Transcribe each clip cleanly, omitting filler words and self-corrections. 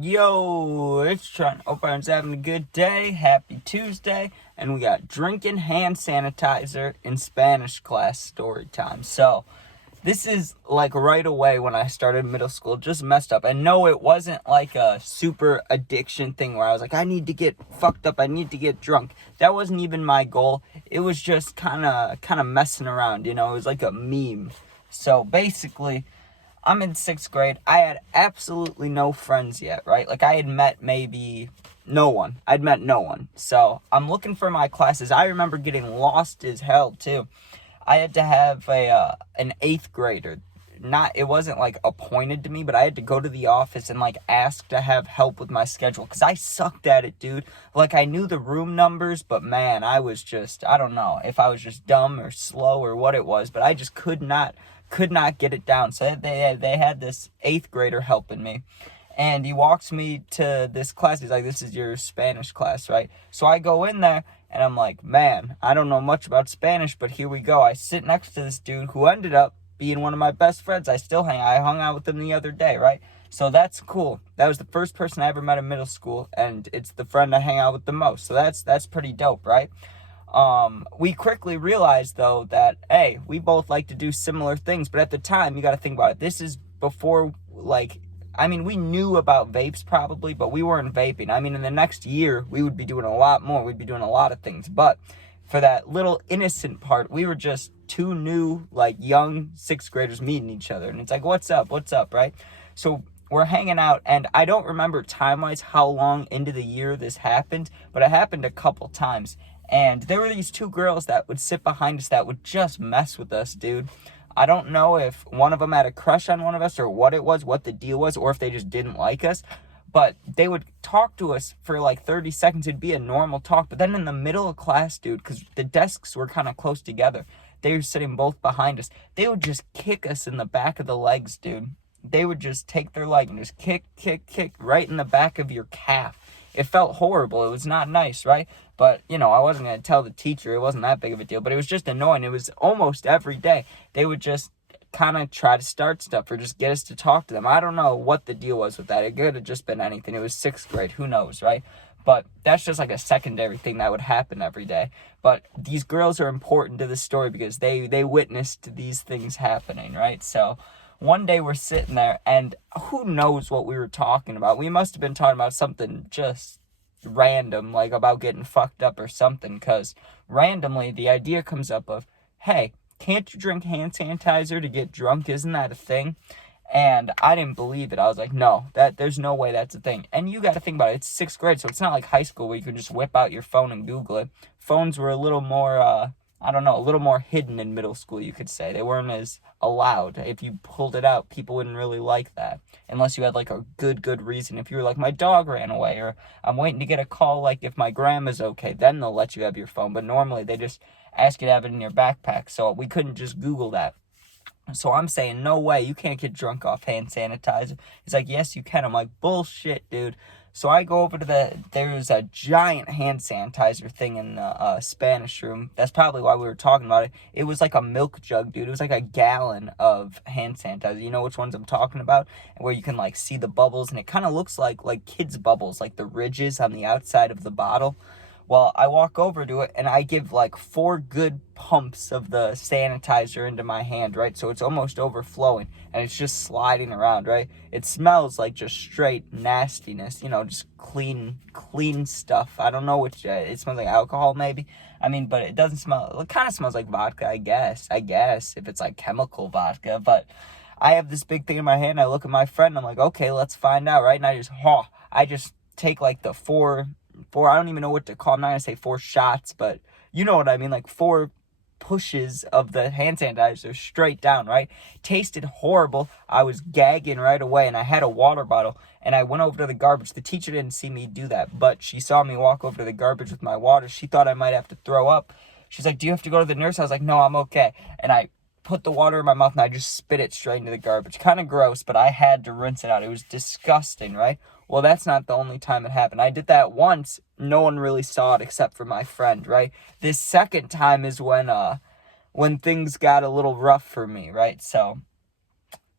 Yo, it's Trent. Hope everyone's having a good day. Happy Tuesday. And we got drinking hand sanitizer in Spanish class story time. So, this is like right away when I started middle school, just messed up. And no, it wasn't like a super addiction thing where I was like, I need to get fucked up. I need to get drunk. That wasn't even my goal. It was just kind of messing around, It was like a meme. So, basically, I'm in 6th grade. I had absolutely no friends yet, right? Like, I had met maybe no one. I'd met no one. So, I'm looking for my classes. I remember getting lost as hell, too. I had to have an 8th grader. It wasn't, like, appointed to me, but I had to go to the office and, like, ask to have help with my schedule. Because I sucked at it, dude. Like, I knew the room numbers, but, man, I don't know if I was just dumb or slow or what it was, but I just could not get it down. So they had this 8th grader helping me, and he walks me to this class. He's like, this is your Spanish class, right? So I go in there and I'm like, man, I don't know much about Spanish, but here we go. I sit next to this dude who ended up being one of my best friends. I hung out with him the other day, right? So that's cool. That was the first person I ever met in middle school, and it's the friend I hang out with the most. So that's pretty dope, right? We quickly realized, though, that, hey, we both like to do similar things. But at the time, you got to think about it. This is before, we knew about vapes probably, but we weren't vaping. In the next year, we would be doing a lot more. We'd be doing a lot of things. But for that little innocent part, we were just two new, young 6th graders meeting each other. And it's like, what's up, right? So we're hanging out, and I don't remember time-wise how long into the year this happened, but it happened a couple times. And there were these two girls that would sit behind us that would just mess with us, dude. I don't know if one of them had a crush on one of us or what it was, what the deal was, or if they just didn't like us. But they would talk to us for like 30 seconds. It'd be a normal talk. But then in the middle of class, dude, because the desks were kind of close together, they were sitting both behind us. They would just kick us in the back of the legs, dude. They would just take their leg and just kick right in the back of your calf. It felt horrible. It was not nice, right? But, I wasn't going to tell the teacher. It wasn't that big of a deal. But it was just annoying. It was almost every day. They would just kind of try to start stuff or just get us to talk to them. I don't know what the deal was with that. It could have just been anything. It was 6th grade. Who knows, right? But that's just like a secondary thing that would happen every day. But these girls are important to the story because they witnessed these things happening, right? So one day we're sitting there, and who knows what we were talking about. We must have been talking about something just random, like about getting fucked up or something, because randomly the idea comes up of, hey, can't you drink hand sanitizer to get drunk? Isn't that a thing? And I didn't believe it. I was like, no, there's no way that's a thing. And you got to think about it. It's 6th grade, so it's not like high school where you can just whip out your phone and Google it. Phones were a little more, a little more hidden in middle school, you could say. They weren't as allowed. If you pulled it out, people wouldn't really like that. Unless you had, like, a good reason. If you were like, my dog ran away, or I'm waiting to get a call, like, if my grandma's okay, then they'll let you have your phone. But normally, they just ask you to have it in your backpack. So we couldn't just Google that. So I'm saying, no way, you can't get drunk off hand sanitizer. He's like, yes, you can. I'm like, bullshit, dude. So I go over to there's a giant hand sanitizer thing in the Spanish room. That's probably why we were talking about it. It was like a milk jug, dude. It was like a gallon of hand sanitizer. You know which ones I'm talking about? Where you can, like, see the bubbles, and it kind of looks like kids' bubbles, like the ridges on the outside of the bottle. Well, I walk over to it, and I give, 4 good pumps of the sanitizer into my hand, right? So it's almost overflowing, and it's just sliding around, right? It smells like just straight nastiness, just clean stuff. I don't know which, it smells like alcohol, maybe. But it doesn't smell, it kind of smells like vodka, I guess, if it's, chemical vodka. But I have this big thing in my hand. I look at my friend, I'm like, okay, let's find out, right? And I just take, the four, I don't even know what to call. I'm not going to say 4 shots, but you know what I mean, 4 pushes of the hand sanitizer straight down, right? Tasted horrible. I was gagging right away, and I had a water bottle, and I went over to the garbage. The teacher didn't see me do that, but she saw me walk over to the garbage with my water. She thought I might have to throw up. She's like, do you have to go to the nurse? I was like, no, I'm okay. And I put the water in my mouth, and I just spit it straight into the garbage. Kind of gross, but I had to rinse it out. It was disgusting, right? Well, that's not the only time it happened. I did that once. No one really saw it except for my friend, right? This second time is when things got a little rough for me, right? So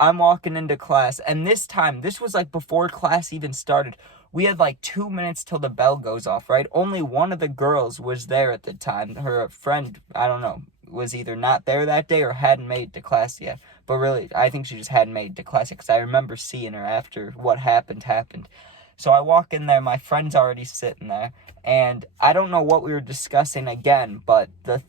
I'm walking into class, and this time, this was like before class even started. We had like 2 minutes till the bell goes off, right? Only one of the girls was there at the time. Her friend, I don't know, was either not there that day or hadn't made it to class yet. But really, I think she just hadn't made it to class yet, because I remember seeing her after what happened. So I walk in there, my friend's already sitting there, and I don't know what we were discussing again, but the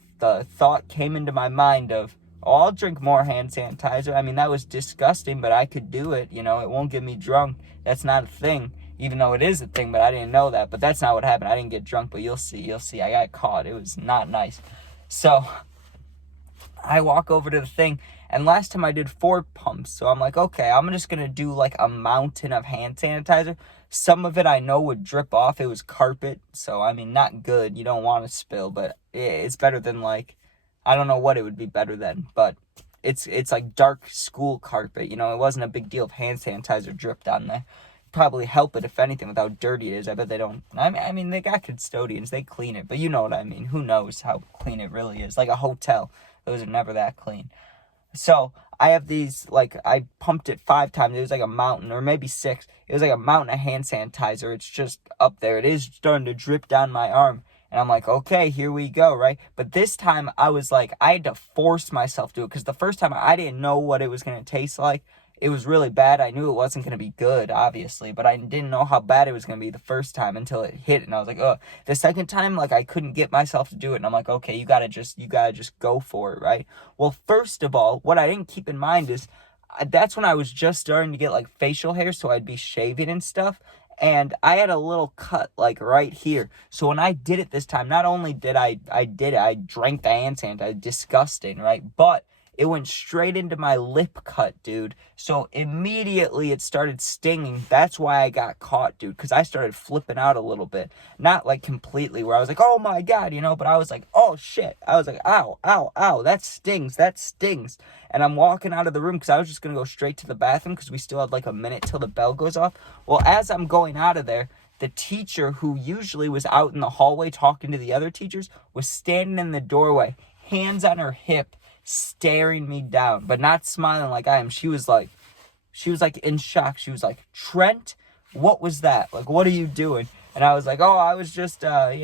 thought came into my mind of, oh, I'll drink more hand sanitizer. I mean, that was disgusting, but I could do it. You know, it won't get me drunk. That's not a thing, even though it is a thing, but I didn't know that. But that's not what happened. I didn't get drunk, but you'll see. I got caught. It was not nice. So I walk over to the thing, and last time I did 4 pumps. So I'm like, okay, I'm just going to do like a mountain of hand sanitizer. Some of it I know would drip off. It was carpet. So, I mean, not good. You don't want to spill, but it's better than like, I don't know what it would be better than, but it's like dark school carpet. You know, it wasn't a big deal if hand sanitizer dripped on there. Probably help it, if anything, with how dirty it is. I bet they don't. I mean, they got custodians. They clean it, but you know what I mean. Who knows how clean it really is? Like a hotel. Those are never that clean. So I have these, like, I pumped it 5 times. It was like a mountain, or maybe 6. It was like a mountain of hand sanitizer. It's just up there. It is starting to drip down my arm. And I'm like, okay, here we go, right? But this time I was like, I had to force myself to do it, because the first time I didn't know what it was going to taste like. It was really bad. I knew it wasn't going to be good, obviously, but I didn't know how bad it was going to be the first time until it hit, and I was like, oh. The second time, like, I couldn't get myself to do it, and I'm like, okay, you gotta just go for it, right? Well, first of all, what I didn't keep in mind is that's when I was just starting to get, like, facial hair, so I'd be shaving and stuff, and I had a little cut, like, right here. So when I did it this time, not only did I did it, I drank the hand sanitizer, disgusting, right? But it went straight into my lip cut, dude. So immediately it started stinging. That's why I got caught, dude, because I started flipping out a little bit. Not like completely where I was like, oh my God, you know, but I was like, oh shit. I was like, ow, ow, ow, that stings. And I'm walking out of the room because I was just going to go straight to the bathroom because we still had like a minute till the bell goes off. Well, as I'm going out of there, the teacher, who usually was out in the hallway talking to the other teachers, was standing in the doorway, hands on her hip, staring me down, but not smiling like I am. She was like in shock. She was like, Trent, what was that? Like, what are you doing? And I was like, oh, I was just, I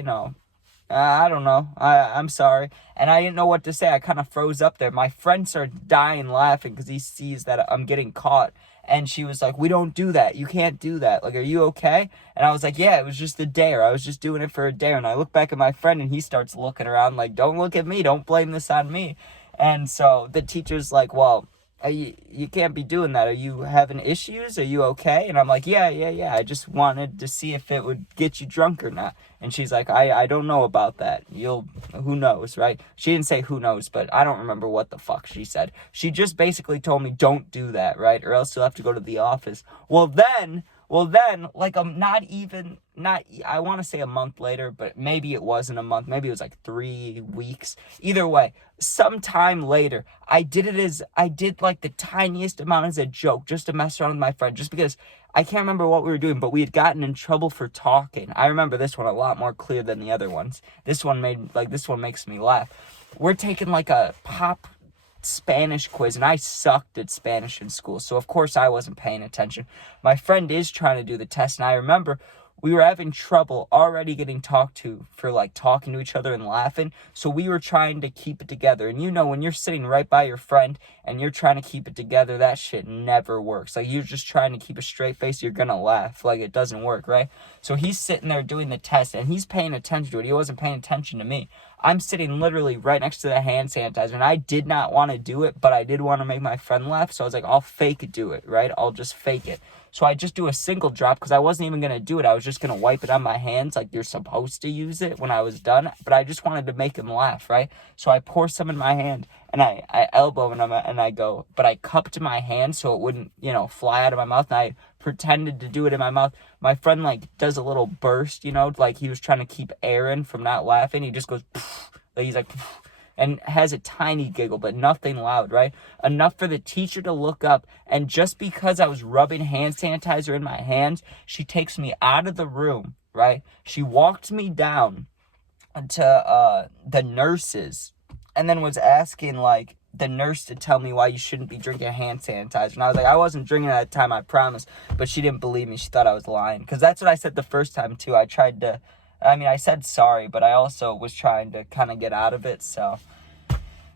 don't know. I'm sorry. And I didn't know what to say. I kind of froze up there. My friend started dying laughing because he sees that I'm getting caught. And she was like, we don't do that. You can't do that. Like, are you okay? And I was like, yeah, it was just a dare. I was just doing it for a dare. And I look back at my friend and he starts looking around like, don't look at me. Don't blame this on me. And so the teacher's like, well, you can't be doing that. Are you having issues? Are you okay? And I'm like, yeah. I just wanted to see if it would get you drunk or not. And she's like, I don't know about that. Who knows, right? She didn't say who knows, but I don't remember what the fuck she said. She just basically told me, don't do that, right? Or else you'll have to go to the office. Well, then, like, I want to say a month later, but maybe it wasn't a month. Maybe it was like 3 weeks. Either way, sometime later, I did like the tiniest amount as a joke, just to mess around with my friend, just because I can't remember what we were doing, but we had gotten in trouble for talking. I remember this one a lot more clear than the other ones. This one makes me laugh. We're taking like a pop Spanish quiz, and I sucked at Spanish in school, so of course I wasn't paying attention. My friend is trying to do the test, and I remember we were having trouble already getting talked to for like talking to each other and laughing, so we were trying to keep it together. And you know, when you're sitting right by your friend and you're trying to keep it together, that shit never works. Like, you're just trying to keep a straight face, you're gonna laugh. Like, it doesn't work, right? So he's sitting there doing the test, and he's paying attention to it. He wasn't paying attention to me. I'm sitting literally right next to the hand sanitizer, and I did not want to do it, but I did want to make my friend laugh, so I was like, I'll fake do it, right? I'll just fake it. So I just do a single drop, because I wasn't even going to do it. I was just going to wipe it on my hands like you're supposed to use it when I was done, but I just wanted to make him laugh, right? So I pour some in my hand, and I elbow him, and I go, but I cupped my hand so it wouldn't, fly out of my mouth, and I pretended to do it in my mouth. My friend, like, does a little burst, like he was trying to keep air in from not laughing. He just goes, like, he's like, and has a tiny giggle, but nothing loud, right? Enough for the teacher to look up, and just because I was rubbing hand sanitizer in my hands, she takes me out of the room, right? She walked me down to the nurses, and then was asking, like, the nurse to tell me why you shouldn't be drinking hand sanitizer. And I was like, I wasn't drinking at the time, I promise. But she didn't believe me. She thought I was lying. Because that's what I said the first time, too. I said sorry, but I also was trying to kind of get out of it. So,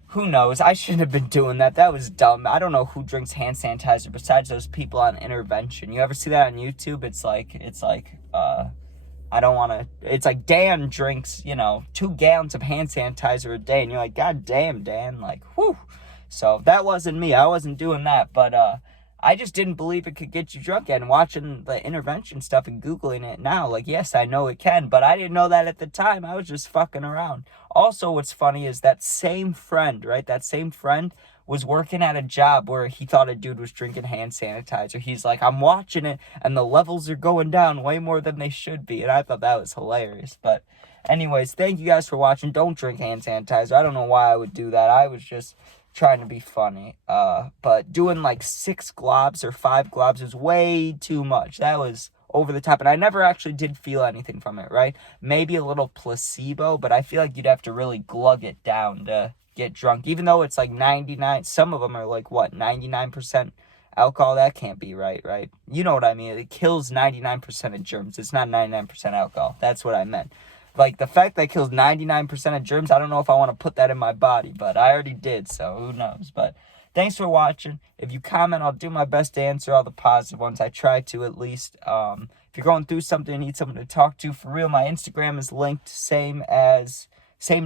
who knows? I shouldn't have been doing that. That was dumb. I don't know who drinks hand sanitizer besides those people on intervention. You ever see that on YouTube? It's like, I don't want to, it's like Dan drinks, 2 gallons of hand sanitizer a day. And you're like, God damn, Dan, like, whew. So that wasn't me. I wasn't doing that. But I just didn't believe it could get you drunk. And watching the intervention stuff and Googling it now, like, yes, I know it can. But I didn't know that at the time. I was just fucking around. Also, what's funny is that same friend, right? That same friend was working at a job where he thought a dude was drinking hand sanitizer. He's like, I'm watching it, and the levels are going down way more than they should be. And I thought that was hilarious. But anyways, thank you guys for watching. Don't drink hand sanitizer. I don't know why I would do that. I was just trying to be funny. But doing like 6 globs or 5 globs is way too much. That was over the top. And I never actually did feel anything from it, right? Maybe a little placebo, but I feel like you'd have to really glug it down to get drunk, even though it's like 99, some of them are like, what, 99% alcohol? That can't be right? You know what I mean? It kills 99% of germs. It's not 99% alcohol. That's what I meant. Like, the fact that it kills 99% of germs, I don't know if I want to put that in my body, but I already did, so who knows. But thanks for watching. If you comment, I'll do my best to answer all the positive ones. I try to, at least. If you're going through something and need someone to talk to, for real, my Instagram is linked, same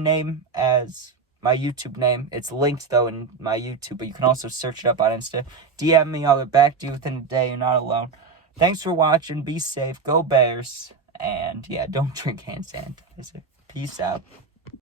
name as my YouTube name. It's linked, though, in my YouTube, but you can also search it up on Insta. DM me. I'll get back to you within a day. You're not alone. Thanks for watching. Be safe. Go Bears. And, yeah, don't drink hand sanitizer. Peace out.